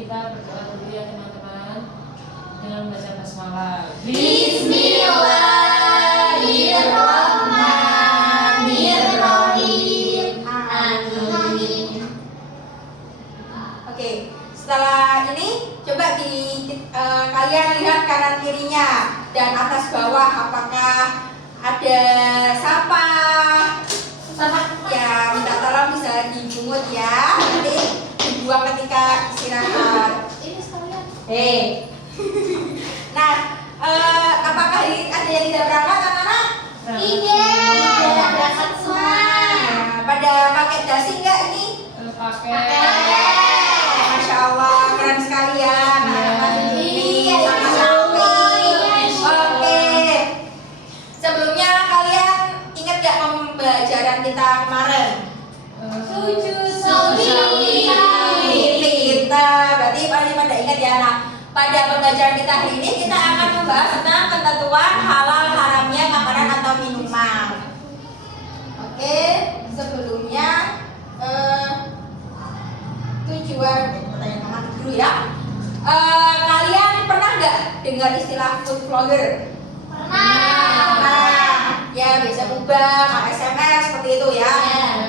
kita berdoa dulu ya teman-teman dengan membaca basmalah. Bismillahirrahmanirrahim. Amin. Oke, setelah ini coba kalian lihat kanan kirinya dan atas bawah, apakah ada sampah? Ya, minta tolong bisa dibungut ya, nanti dibuang ketika istirahat. Ini sekalian. Nah, apakah ada yang tidak berangkat anak-anak? Iya, berangkat semua. Nah, pada pakai dasi enggak ini? Pakai. Masya Allah, keren sekali ya anak-anak ini. Iya, Sama-sama. Oke. Sebelumnya kalian ingat gak pembelajaran kita kemarin? Pintar, berarti pada ingat ya. Nah, pada pembelajaran kita hari ini kita akan membahas tentang ketentuan halal haramnya makanan atau minuman. Oke, sebelumnya tujuan pertanyaan mama dulu ya. Kalian pernah nggak dengar istilah food vlogger? Nah, ya biasa mukbang, SMS seperti itu ya.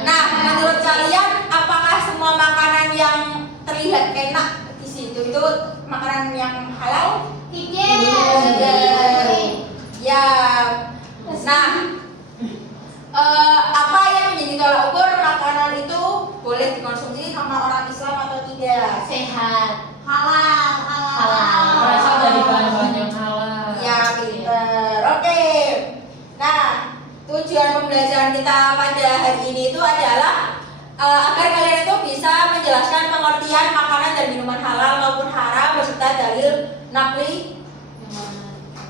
Nah, menurut kalian apakah semua makanan yang terlihat enak di situ itu makanan yang halal? Ya. Nah, apa yang menjadi tolak ukur makanan itu boleh dikonsumsi sama orang Islam atau tidak? Sehat. Halal. Berasal dari bahan-bahan yang halal. Ya, pinter. Oke. Nah, tujuan pembelajaran kita pada hari ini itu adalah agar kalian itu bisa menjelaskan pengertian makanan dan minuman halal maupun haram beserta dalil naqli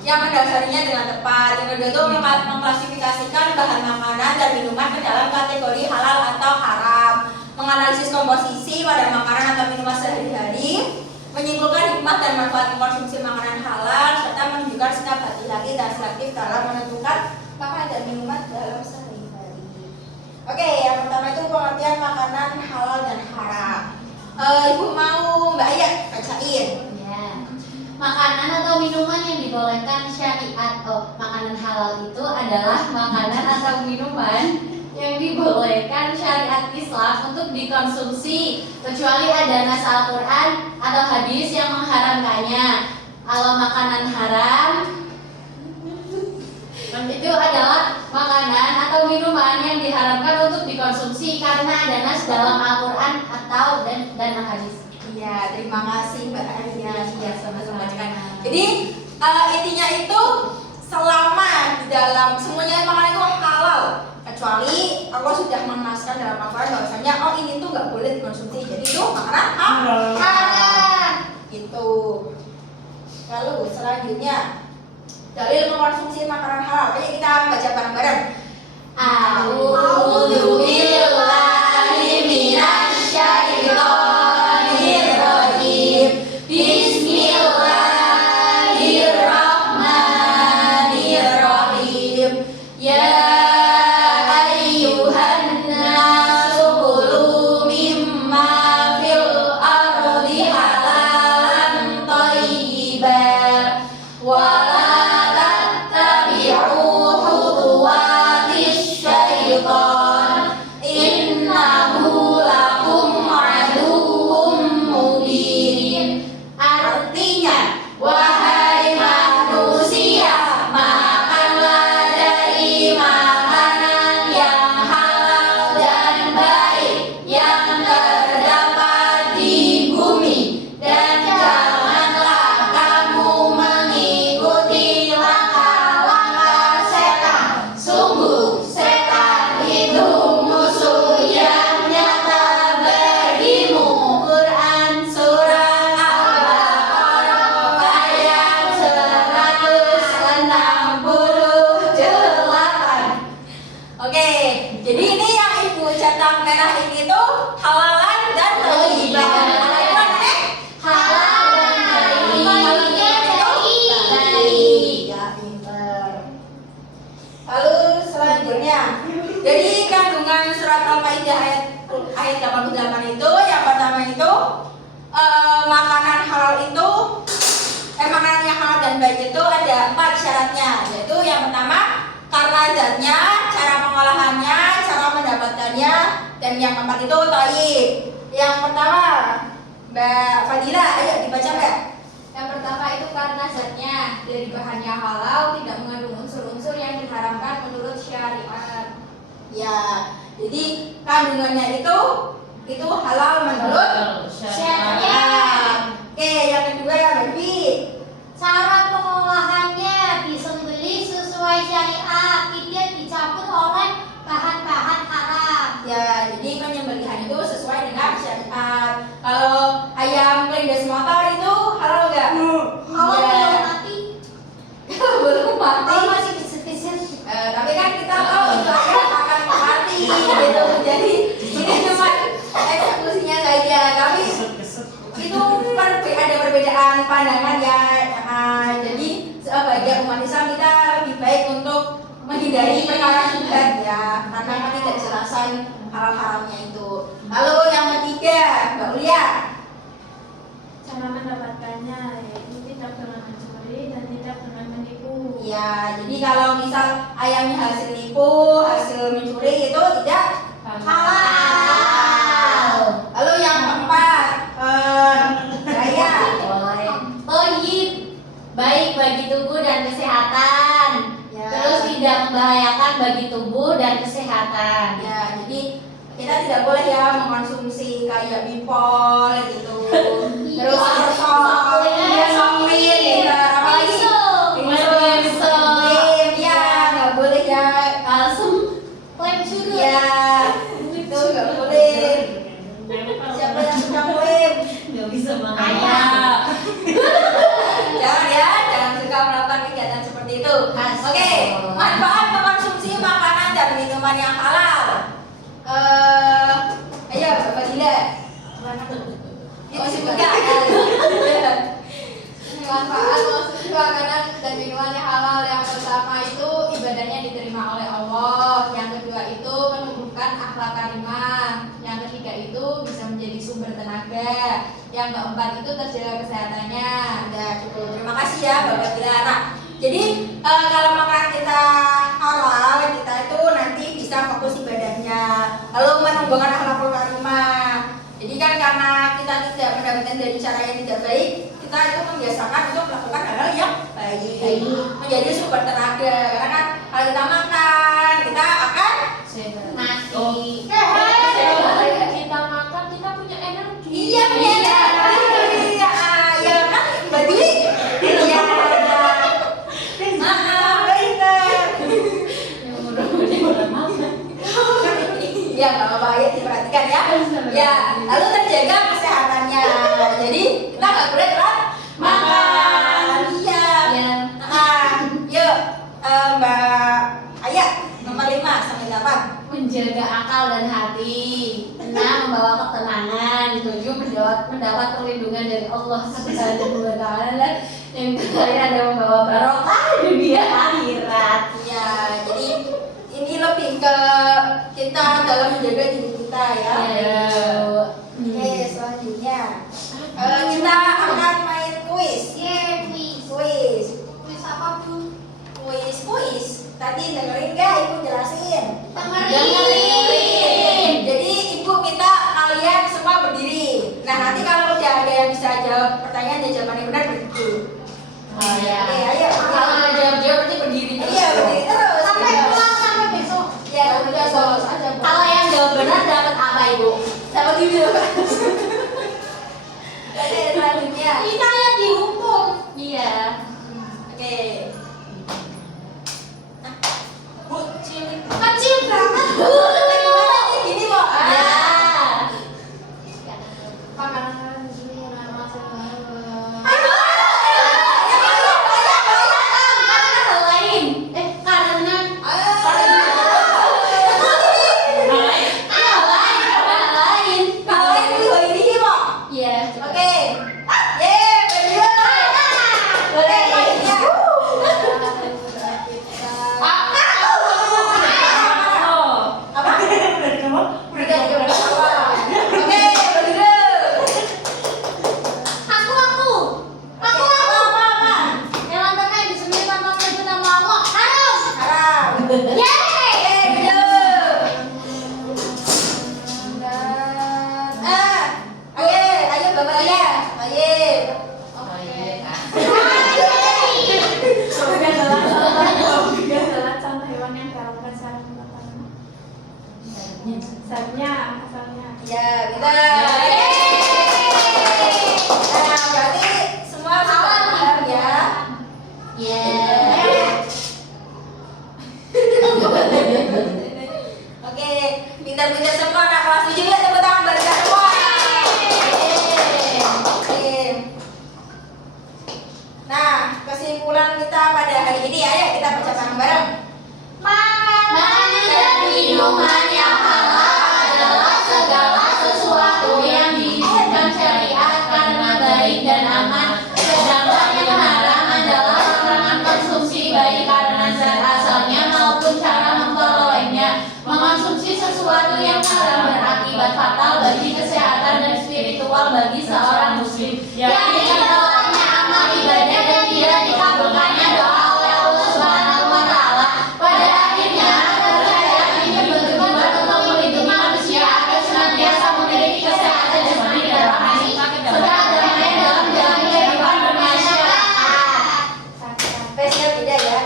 yang mendasarinya dengan tepat. Yang kedua itu mengklasifikasikan bahan makanan dan minuman ke dalam kategori halal atau haram, menganalisis komposisi pada makanan atau minuman sehari-hari, menyimpulkan hikmah dan manfaat mengkonsumsi makanan halal, serta menunjukkan sikap hati-hati dan selektif dalam menentukan makanan dan minuman dalam sehari-hari. Oke, yang pertama itu pengertian makanan halal dan haram. Ibu mau Mbak Ayah bacain. Ya. Makanan atau minuman yang dibolehkan syariat. Makanan halal itu adalah makanan atau minuman yang dibolehkan syariat Islam untuk dikonsumsi kecuali ada nas Al-Quran atau hadis yang mengharamkannya. Kalau makanan haram itu adalah makanan atau minuman yang diharamkan untuk dikonsumsi karena ada nas dalam Al-Quran atau dan hadis. Iya, terima kasih Mbak Aria yang sama-sama bacakan. Jadi intinya itu selama di dalam semuanya makanan itu halal kecuali Allah sudah mengenaskan dalam Al-Quran bahwasanya ini tuh nggak boleh dikonsumsi. Jadi itu makanan halal. Gitu. Lalu selanjutnya dalil mengkonsumsi makanan halal. Ayo kita baca bareng-bareng. A'udzu billahi minasy syaithanir rajim. Bismillahirrahmanirrahim. Ya ayyuhan nasu kulu mimma fil ardi halalan thayyiban wa la tattabi'u khutuwatis syaitan. Yang pertama karena zatnya, cara pengolahannya, cara mendapatkannya, dan yang keempat itu thayyib. Yang pertama Mbak Fadila, ayo dibaca Mbak. Yang pertama itu karena zatnya, dari bahannya halal, tidak mengandung unsur-unsur yang diharamkan menurut syariat. Ya, jadi kandungannya itu halal menurut syariat. Oke, yang kedua Mbak Dwi. Cara pengolahannya disembelih sesuai syariat, tidak dicampur oleh bahan-bahan haram. Ya, jadi penyembelihan itu sesuai dengan syariat. Kalau ayam kelindes motor itu halal nggak? Kalau Ya. belum mati, Belum mati. kalau masih bisa Tapi kan kita tahu itu akan mati gitu. Jadi ini cuma eksekusinya saja. Tapi itu ada perbedaan pandangan ya. Jadi sebagai umat Islam kita lebih baik untuk menghindari perkara syubhat ya, karena tidak jelasan halal-haramnya itu. Lalu yang ketiga, Mbak Ulia. Cara mendapatkannya yaitu tidak dengan mencuri dan tidak dengan menipu. Ya, jadi kalau misal ayamnya hasil nipu, hasil mencuri itu tidak halal. Lalu yang keempat, Raya. Thayyib, baik bagi tubuh dan kesehatan. Ya. Terus tidak membahayakan bagi tubuh dan kesehatan. Ya, jadi kita tidak boleh ya mengkonsumsi kayak bipol gitu. Terus soklim, ya soklim, gitu. Apa lagi? Soklim, ya nggak boleh ya. Kalsum, klaim curut. Ya, itu nggak boleh. Siapa yang suka klaim? Nggak bisa Ayam. makan. Jangan ya, jangan suka melakukan kegiatan seperti itu. Hasil. Oke, manfaat mengkonsumsi makanan dan minuman yang halal. Ayo, Bapak Dinda. Itu sebutnya. Manfaat mengonsumsi makanan dan minuman yang halal. Yang pertama itu ibadahnya diterima oleh Allah. Yang kedua itu menumbuhkan akhlak karimah. Yang ketiga itu bisa menjadi sumber tenaga. Yang keempat itu terjaga kesehatannya. Udah cukup. Terima kasih ya Bapak Dinda. Nah, jadi kalau makanan kita halal, kita itu nanti bisa fokus ibadahnya. Lalu menumbuhkan akhlakul karimah. Jadi kan karena kita tidak mendapatkan dari cara yang tidak baik, kita itu membiasakan untuk melakukan hal-hal yang baik, menjadi sumber tenaga. Karena kan kalau kita makan, kita akan Mati. Oh. Sehat. Kita makan, kita punya energi. iya benar. Iya, ya kan Mbak Dwi? Iya. Benar. Ya nggak apa-apa ya, diperhatikan ya. Ya, lalu terjaga kesehatannya. Jadi kita nggak boleh telat makan. Iya. Ya. Yuk, Mbak Ayah nomor 5 sampai 8. Menjaga akal dan hati. 6. Membawa ketenangan. 7. Mendapat perlindungan dari Allah Subhanahu wa taala. Yang ketiga ada membawa barokah dunia akhirat. Ya, jadi ini lebih ke kita dalam menjaga diri kita ya. Ya. Oke, selanjutnya kita akan main kuis. Kuis. Kuis apa Bu? Kuis. Tadi dengerin nggak Ibu jelasin? Dengerin. Jadi Ibu minta kalian semua berdiri. Nah, nanti kalau udah ada yang bisa jawab pertanyaan dan jawabannya benar berdiri. Oh ya. Oke, ayo. Kalau nggak jawab berarti berdiri terus. Iya, berdiri terus. Sampai Iya. pulang sampai besok. Ya, udah solos aja, Bu. Kalau yang jawab benar dapat apa Ibu? Sama TV Pak. Oke, selanjutnya. Kita yang dihukum. Iya. Oke. Bu, cilik. Kecil banget. Gimana sih gini, Bu? Ya. Makanan dunia masalah. Karena hal lain. Karena hal lain. Kalian dua ini, Bu. Iya. Oke. Ye, berdua. Boleh Pintar-pintar semua anak kelas 7 ya, tepuk tangan bareng semua. Oke. Nah, kesimpulan kita pada hari ini, ayo kita baca bareng-bareng. Makanan dan minuman yang halal adalah segala sesuatu yang diizinkan syariat karena baik dan aman. Sedangkan yang haram adalah larangan konsumsi baik karena zat asalnya maupun cara memperolehnya. Mengonsumsi sesuatu yang haram berakibat fatal bagi kesehatan dan spiritual bagi seorang muslim. Yakni ditolaknya amal ibadah dan tidak dikabulkannya doa oleh Allah Subhanahu wa Ta'ala. Pada akhirnya, syariat ini bertujuan untuk melindungi manusia agar senantiasa memiliki kesehatan jasmani dan rohani serta damai dalam menjalani kehidupan bermasyarakat. Pace-nya beda ya.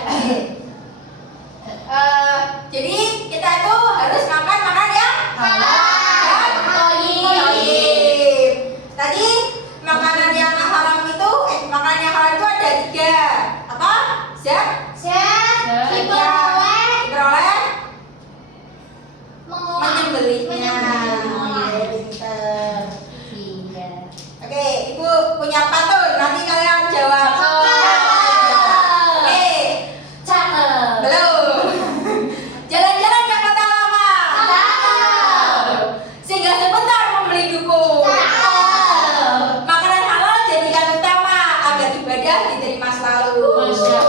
Jadi kita itu harus makan yang Halal. Toyib. Tadi makanan yang haram itu, makanan yang halal itu ada 3. Apa? Zat? Diperoleh menyembelihnya. Pinter. Oke, Ibu punya pantun, nanti kalian jawab. Oke, Cakep. belum. Jalan-jalan ke kota lama. Singgah sebentar membeli duku. Makanan halal jadikan utama agar ibadah diterima selalu. Masya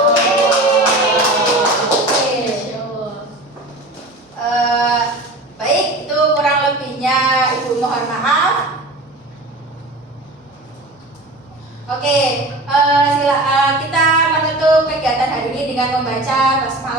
Oke. Baik, itu kurang lebihnya Ibu mohon maaf. Oke, kita menutup kegiatan hari ini dengan membaca basmalah.